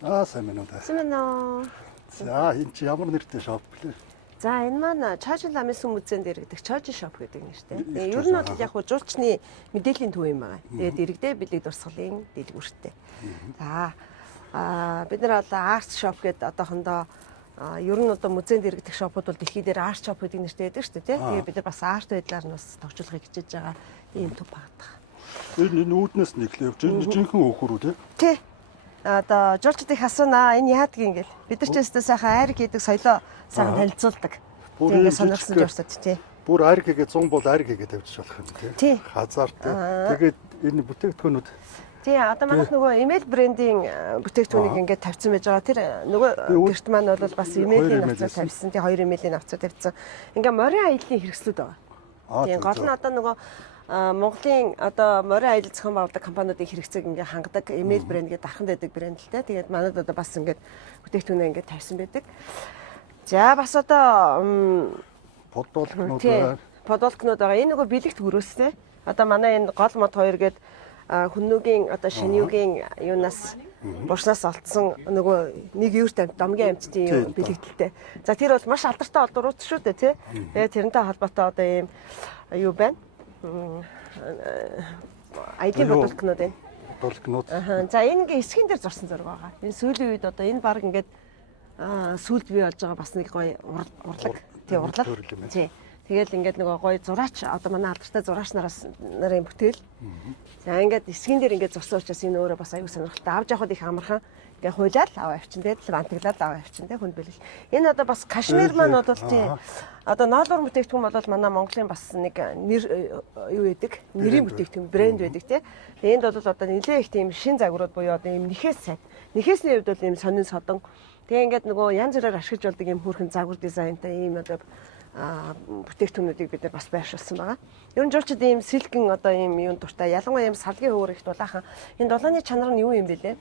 Сайн байна уу та. Сайн байна уу. За энэ чи ямар нэртэй шоп гэлээ? За энэ маань Чожин Ламисын музейн дээр гэдэг Чожин шоп гэдэг нэртэй. Тэгээ ер нь бол яг хуу жуулчны мэдээллийн төв юм байгаа. Тэгээд иргэдээ бэлэг дурсгалын дэлгүүртэй. За бид нар бол арт шоп гэдэг одоохондоо ер нь одоо музейнд иргэдэх шопууд бол дэлхий дээр арт шоп гэдэг нэртэй байдаг шүү дээ. Тэгээ бид нар бас арт байдлаар нь бас товчлохыг хичээж байгаа ийм төв багтах. Энэ үүднээс нэглээ. Жинхэнэ өөхөрүү тий? Тий. Одоо жуулчдыг асууна энэ яадаг юм гээл. Бид нар ч өстө сайхан айр гэдэг соёлоо сайхан танилцуулдаг. Тэгээ сонирхсан жуулчдад тий. Бүр айр гэгээ 100 бол айр гэгээ тавьчих болох юм тий. Хазаартай. Тэгээд энэ бүтээгдэхүүнүүд тий одоо манайх нөгөө email брендийн бүтээгдэхүүнийг ингээд тавьсан байж байгаа. Тэр нөгөө гэрт маань бол бас email-ийн авцаа тавьсан. Тий 2 email-ийн авцаа тавьсан. Ингээ морин аяллаа хэрэгслүүд байгаа. Тий гол нь одоо нөгөө Монголын одоо морин аялал зохион байгуулдаг компаниудын хэрэгцээг ингээ хангадаг email брэнд гэдэг дарханд байдаг брэнд л дээ. Тэгээд манайд одоо бас ингээд бүтээгдэхүүнээ ингээ тавьсан байдаг. За бас одоо подолкнууд байна. Подолкнууд байгаа. Энэ нөгөө бэлэгт хөрөөстэй. Одоо манай энэ гол мод 2 гээд хүннүүгийн одоо шинийгийн юунаас бурснаас олдсон нөгөө нэг юуртай домгийн амьтдын бэлэгдэлтэй. За тэр бол маш алдартай олдурууд шүү дээ тий. Тэгээд тэрнтэй холбоотой одоо ийм юу байна? Айдын бодолкнууд байна. Бодолкнууд. За энэ ингээ эсхийн дээр зурсан зураг байгаа. Энэ сүүлийн үед одоо энэ баг ингээд сүүлд бий болж байгаа бас нэг гоё урлаг. Тий урлал. Тий. Тэгэл ингээд нөгөө гоё зураач одоо манай алдартай зураач нарын бүтээл. За ингээд эсхийн дээр ингээд зурсан учраас энэ өөрөө бас аюу сонирхолтой. Авж явахад их амархан. Ингээ хуйлаад аваа авчин тэгээд бантаглаад аваа авчин тэгээд хүнд бэлэл. Энэ одоо бас кашмир маань бол тий одоо ноолуур бүтээгдэхүүн бол манай Монголын бас нэг нэр юу байдаг нэрийн бүтээгдэхүүн брэнд байдаг тий. Энд бол одоо нэлээ их тийм шин загварууд буюу одоо ийм нэхээс сайд. Нэхээсний хувьд бол ийм сонин содон. Тэгээ ингээд нөгөө янз бүрээр ашиглаж болдог ийм хөөрхөн загвар дизайнтай ийм одоо бүтээгдэхүүнүүдийг бид нар бас байршуулсан байгаа. Ер нь жуулчид ийм сэлгэн одоо ийм юун дуртай ялангуяа ийм салгийн хөөр ихт улаахан энэ долооны чанар нь юу юм бэ лээ?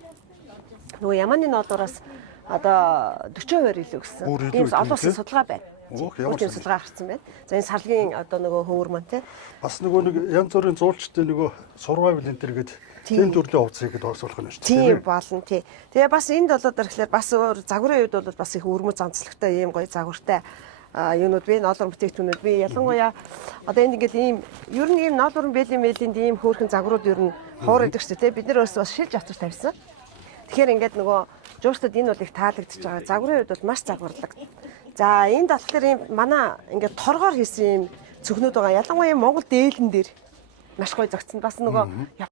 Нөгөө Яманы ноолуураас одоо 40% илүү гэсэн. Ийм олон улсын судалгаа байна. Ямар судалгаа гарсан байна. За энэ салгийн одоо нөгөө хөвөр маань тий. Бас нөгөө нэг янз бүрийн зуулчтай нөгөө survival энэ гээд тийм төрлийн хувцсыг орсуулах нь шүү дээ. Тийм болно тий. Тэгээ бас энд болоод ирэхлээр бас өөр загварын үед бол бас их өрмөц онцлогтой ийм гоё загвартай юунууд би ноолуур бүтээгдэхүүнүүд би ялангуяа одоо энд ингээл ийм ер нь ийм ноолуурын бэлэн мэлэнд ийм хөөрхөн загварууд ер нь хуур идэг шүү дээ. Бид нар өөрсдөө бас шилж авчир тавьсан. Тэгэхээр ингээд нөгөө жуулчдад энэ бол их таалагдчихж байгаа. Загварын үед бол маш загварлаг. За энд болохоор ийм манай ингээд торгоор хийсэн ийм цөхнүүд байгаа. Ялангуяа Монгол дээлэн дээр маш гоё зөгцсөн. Бас нөгөө